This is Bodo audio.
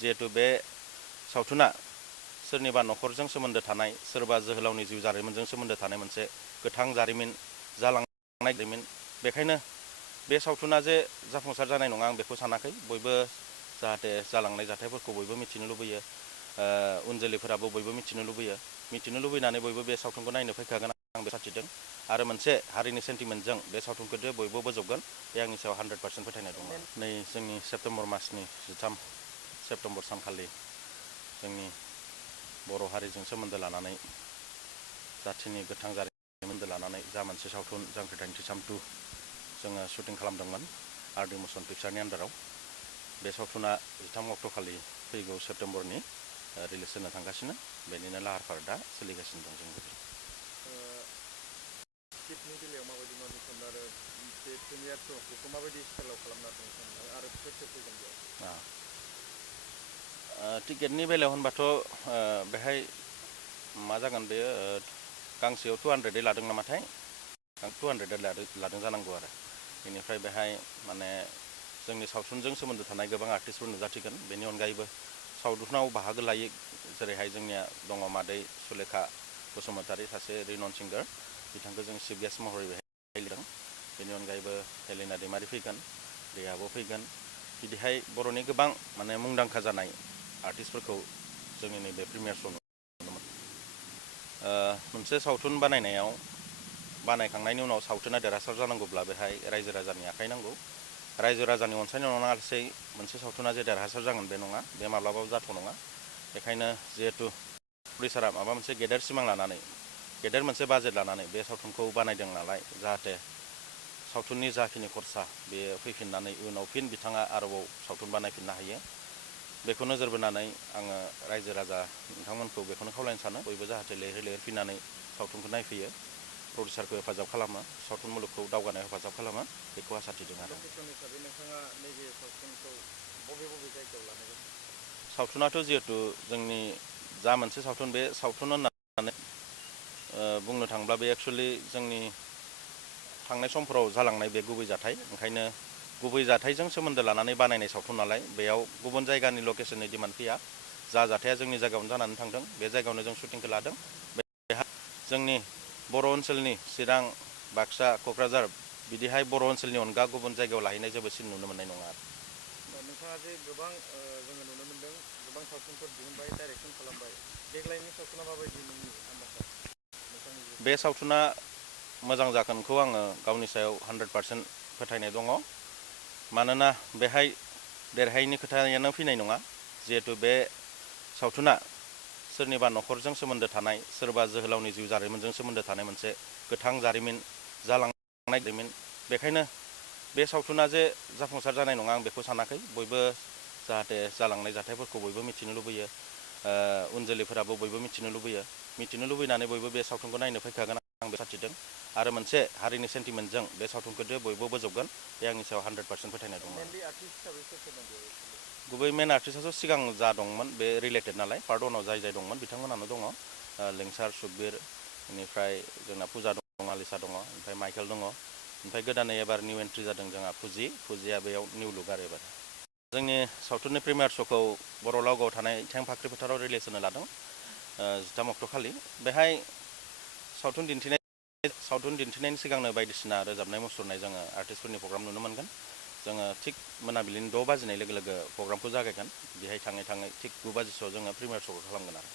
जिहेतु बे सावथुना सोरनिबा न'खरजों सोमोन्दो थानाय सोरबा जोहोलावनि जिउ जारिमिनजों सोमोन्दो थानाय मोनसे गोथां जारिमिन जालांनाय जारिमिन बेखायनो बे सावथुना जे जाफुंसार जानाय नङा आं बेखौ सानाखै बयबो जाहाथे जालांनाय जाथायफोरखौ बयबो मिथिनो लुबैयो उन जोलैफोराबो बयबो मिथिनो लुबैनानै बयबो बे सावथुनखौ नायनो फैखागोन आं बे साथिदों आरो मोनसे हारिनि सेन्टिमेन्टजों बे सावथुनखौ जे बयबो बोजबगोन बे आंनि सायाव 100% फोथायनाय दङ नै जोंनि सेप्तेम्बर मासनि 13 सेप्तेम्बर सानखालि जोंनि बर' हारिजों सोमोन्दो लानानै जाथिनि गोथां जारिमिन लानानै जा मोनसे सावथुन जांख्रिथायनि थैसाम 2 जोङो शुटिं खालामदोंमोन आर.डि. मसन पिक्चारनि आन्डाराव बे सावथुना 13 अक्ट' खालि फैगौ सेप्तेम्बरनि रिलिज होनो थांगासिनो बेनिनो लाहार फाहार दा सोलिगासिनो दं जों टिकेटनि बेलायाव माबायदि सानदों आरो बे प्रिमियार श' बेखौ माबायदि स्टाइलाव खालामना दं सानदों आरो सोर सोर फैगोन बेयाव टिकेटनि बेलायाव होनबाथ' बेहाय मा जागोन बेयो गांसेयाव 200 लादों नामाथाय 200 लादों जानांगौ आरो बेनिफ्राय बेहाय माने जोंनि सावथुनजों सोमोन्दो थानाय गोबां आर्टिस्टफोर नुजाथिगोन बेनि अनगायैबो सावथुनाव बाहागो लायो जेरैहाय जोंनिया दङ मादै सुलेखा बसुमतारी सासे रिनन सिंगार बिथांखौ जों चिफ गेस्ट महरै बेहाय लिरदों बेनि अनगायैबो हेलेना दैमारि फैगोन रियाबो फैगोन बिदिहाय बर'नि गोबां माने मुंदांखा जानाय आर्टिस्टफोरखौ जोंनि नैबे प्रिमियार श' नुनो मोनो मोनसे सावथुन बानायखांनायनि उनाव सावथुना देरहासार जानांगौब्ला बेहाय रायजो राजानि आखाइ नांगौ रायजो राजानि अनसायनाय नङालासै मोनसे सावथुना जे देरहासार जागोन बे नङा बे माब्लाबाबो जाथाव नङा बेखायनो जिहेतु प्रडिउसारा माबा मोनसे गेदेर सिमां लानानै गेदेर मोनसे बाजेट लानानै बे सावथुनखौ बानायदों नालाय जाहाथे सावथुननि जाखिनि खरसा बेयो फैफिननानै उनाव फिन बिथाङा आरोबाव सावथुन बानायफिननो हायो बेखौ नोजोर बोनानै आङो रायजो राजा नोंथांमोनखौ बेखौनो खावलायनो सानो बयबो जाहाथे लैहोर लैहोर फैनानै सावथुनखौ नायफैयो प्रडिउसारखौ हेफाजाब खालामो सावथुन मुलुगखौ दावगानायाव हेफाजाब खालामो बेखौ आसा थिदों आरो लकेसन हिसाबै नोंथाङा नैबे सावथुनखौ बबे जायगायाव लानाय जादों सावथुनाथ' जिहेतु जोंनि जा मोनसे सावथुन बे सावथुन होननानै बुंनो थाङोब्ला बे एक्सुवेलि जोंनि थांनाय समफोराव जालांनाय बे गुबै जाथाय ओंखायनो गुबै जाथायजों सोमोन्दो लानानै बानायनाय सावथुन नालाय बेयाव गुबुन जायगानि लकेसननि डिमान्ड फैया जा जाथाया जोंनि जायगायावनो जानानै थांदों बे जायगायावनो जों शुटिंखौ लादों बेहा जोंनि बर' ओनसोलनि चिरां बाक्सा क'क्राझार बिदिहाय बर' ओनसोलनि अनगा गुबुन जायगायाव लाहैनाय जेबो सिन नुनो मोननाय नङा आरो नोंथाङा जे गोबां जोङो नुनो मोनदों गोबां सावथुनफोर दिहुनबाय डाइरेक्सन खालामबाय देग्लायनि सावथुना माबायदि नोंनि आन्दाजा बे सावथुना मोजां जागोनखौ आङो गावनि सायाव 100% फोथायनाय दङ मानोना बेहाय देरहायैनि खोथायानो फैनाय नङा जिहेतु बे सावथुना सोरनिबा न'खरजों सोमोन्दो थानाय सोरबा जोहोलावनि जिउ जारिमिनजों सोमोन्दो थानाय मोनसे गोथां जारिमिन जालांनाय जारिमिन बेखायनो बे सावथुना जे जाफुंसार जानाय नङा आं बेखौ सानाखै बयबो जाहाथे जालांनाय जाथायफोरखौ बयबो मिथिनो लुबैयो उन जोलैफोराबो बयबो मिथिनो लुबैनानै बयबो बे सावथुनखौ नायनो फैखागोन आं बे साथिदों आरो मोनसे हारिनि सेन्टिमेन्टजों बे सावथुनखौ जे बयबो बोजबगोन बे आंनि सायाव 100% फोथायनाय दङ मेनलि आर्टिस्ट हिसाबै सोर दं बेयाव गुबै मेन आर्टिस्टआथ' सिगां जा दंमोन बे रिलेटेड नालाय पार्ट 1आव जाय दंमोन बिथांमोनानो दङ लिंसार सुकबिर बेनिफ्राय जोंना फुजा दं आलिसा दङ ओमफ्राय माइकेल दङ ओमफ्राय गोदानै एबार निउ एन्ट्रि जादों जोंहा फुजिया बेयाव निउ लुक आरो एबार जोंनि सावथुननि प्रिमियार श'खौ बर' लावगाव थानाय थेंफाख्रि फोथाराव रिलिज होनो लादों 13 अक्ट' खालि बेहाय सावथुन दिन्थिनायनि सिगांनो बायदिसिना रोजाबनाय मुसुरनाय जोङो आर्टिस्टफोरनि प्रग्राम नुनो मोनगोन जोङो थिग मोनाबिलिनि 6 बाजिनाय लोगो लोगो प्रग्रामखौ जागायगोन बेहाय थाङै थिग 9 बाजिसोआव जोङो प्रिमियार श'खौ खालामगोन आरो